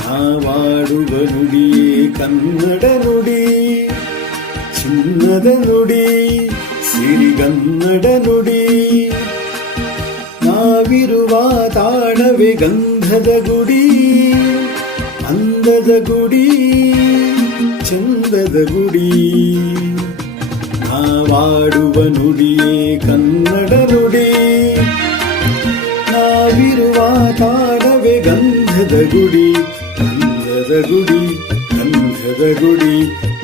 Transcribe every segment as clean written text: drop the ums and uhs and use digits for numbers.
ನಾವಾಡುವ ನುಡಿಯೇ ಕನ್ನಡ ನುಡಿ, ಚಿನ್ನದ ನುಡಿ, ಸಿರಿಗನ್ನಡ ನುಡಿ. ನಾವಿರುವ ತಾಣವೇ ಗಂಧದ ಗುಡಿ, ಅಂದದ ಗುಡಿ, ಚಂದದ ಗುಡಿ. ನಾವಾಡುವ ನುಡಿಯೇ ಕನ್ನಡ ನುಡಿ, ನಾವಿರುವ ತಾಣವೇ ಗಂಧದ ಗುಡಿ, ಅಂದದ ಗುಡಿ, ಗಂಧದ ಗುಡಿ,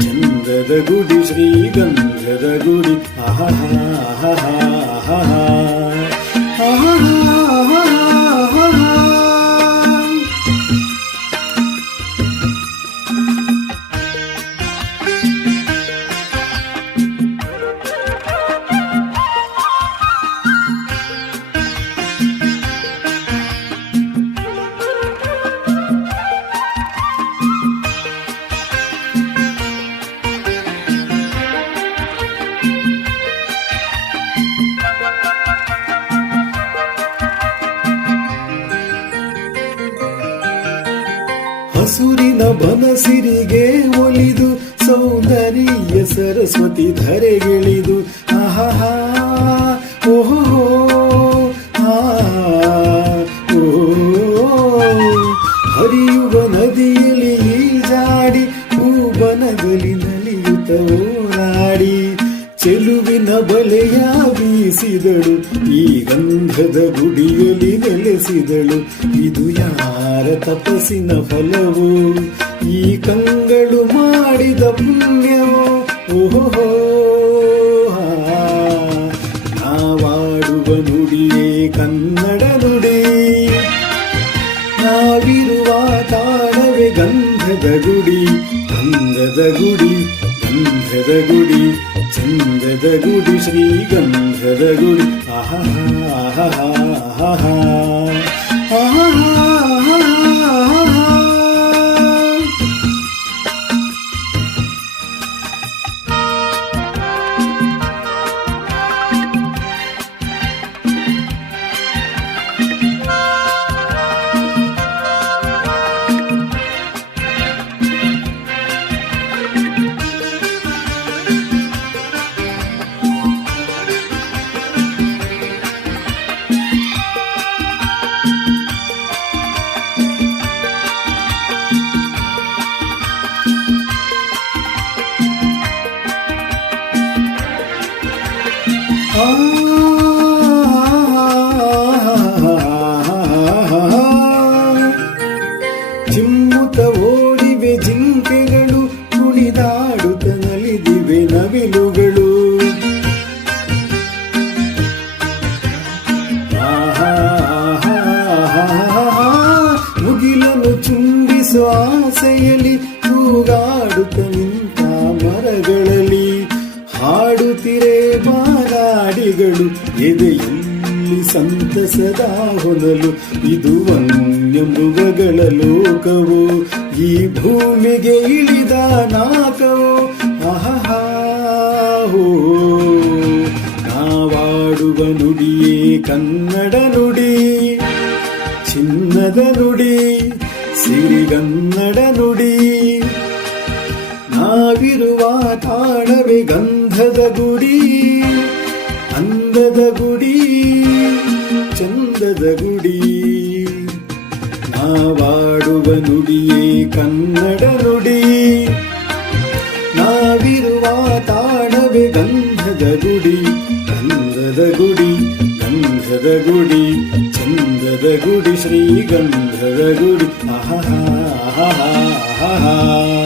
ಚಂದದ ಗುಡಿ, ಶ್ರೀಗಂಧದ ಗುಡಿ. ಆಹಾ ಆಹಾ ಆಹಾ ಹಸುರಿನ ಬನಸಿರಿಗೆ ಒಲಿದು ಸೌಂದರ್ಯ ಸರಸ್ವತಿ ಧರೆಗಿಳಿದು ಆಹಾ ಓಹೋ ಹರಿಯುವ ನದಿಯಲ್ಲಿ ಈಜಾಡಿ ಹೂಬನದಲ್ಲಿ ನಲಿಯುತ್ತ ಓಡಾಡಿ ಚೆಲುವಿನ ಬಲೆಯ ಬೀಸಿದಳು, ಈ ಗಂಧದ ಗುಡಿಯಲ್ಲಿ ನೆಲೆಸಿದಳು. ಇದು ಯಾರ ತಪಸ್ಸಿನ ಫಲವೋ, ಈ ಕಂಗಳು ಮಾಡಿದ ಪುಣ್ಯವೋ. ಓಹೋ ನಾವಾಡುವ ನುಡಿಯೇ ಕನ್ನಡ ನುಡಿ, ನಾವಿರುವ ತಾಣವೇ ಗಂಧದ ಗುಡಿ, ಗಂಧದ ಗುಡಿ, ಗಂಧದ ಗುಡಿ, ಚಂದದ ಗುಡಿ, ಶ್ರೀಗಂಧದ ಗುಡಿ. ಆಹಾ ಆಹಾ ಆಹಾ ಆಹಾ. ಚಿಮ್ಮುತ್ತ ಓಡಿವೆ ಜಿಂಕೆಗಳು, ಕುಣಿದಾಡುತ್ತ ನಲಿದಿವೆ ನವಿಲುಗಳು. ಮುಗಿಲನ್ನು ಚುಂಬಿಸುವ ಆಸೆಯಲ್ಲಿ ತೂಗಾಡುತ್ತ ನಿಂತ ಮರಗಳಲ್ಲಿ ಹಾಡುತ್ತಿರೆ ಬಾನಾಡಿಗಳು, ಎದೆಯಲ್ಲಿ ಸಂತಸದ ಹೊನಲು. ಇದು ವನ್ಯ ಮೃಗಗಳ ಲೋಕವೋ, ಈ ಭೂಮಿಗೆ ಇಳಿದ ನಾಕವೋ. ಆಹಾ ನಾವಾಡುವ ನುಡಿಯೇ ಕನ್ನಡ ನುಡಿ, ಚಿನ್ನದ ನುಡಿ, ಸಿರಿಗನ್ನಡ ನುಡಿ. ನಾವಿರುವ ತಾಣವೇ ಗಂಧದ ಗುಡಿ, ಅಂದದ ಗುಡಿ, ಚಂದದ ಗುಡಿ. ನಾವಾಡುವ ನುಡಿಯೇ ಕನ್ನಡ ನುಡಿ, ನಾವಿರುವ ತಾಣವೇ ಗಂಧದ ಗುಡಿ, ಗಂಧದ ಗುಡಿ, ಗಂಧದ ಗುಡಿ, ಚಂದದ ಗುಡಿ, ಶ್ರೀಗಂಧದ ಗುಡಿ. ಆಹಾ ಆಹಾ ಆಹಾ.